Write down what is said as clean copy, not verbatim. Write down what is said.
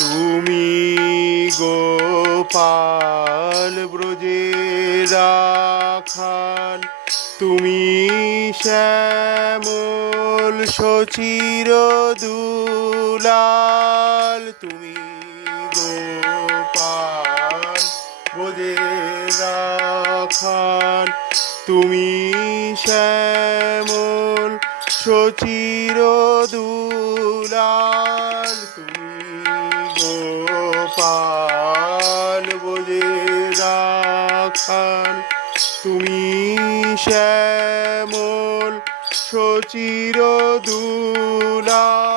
তুমি গোপাল ব্রজের রাখাল, তুমি শ্যামল সচির দুলাল। তুমি গোপাল ব্রজের রাখাল, তুমি শ্যামল সচির দুলাল। তুমি গোপাল ব্রজের রাখাল, তুমি শ্যামল সচির দুলাল।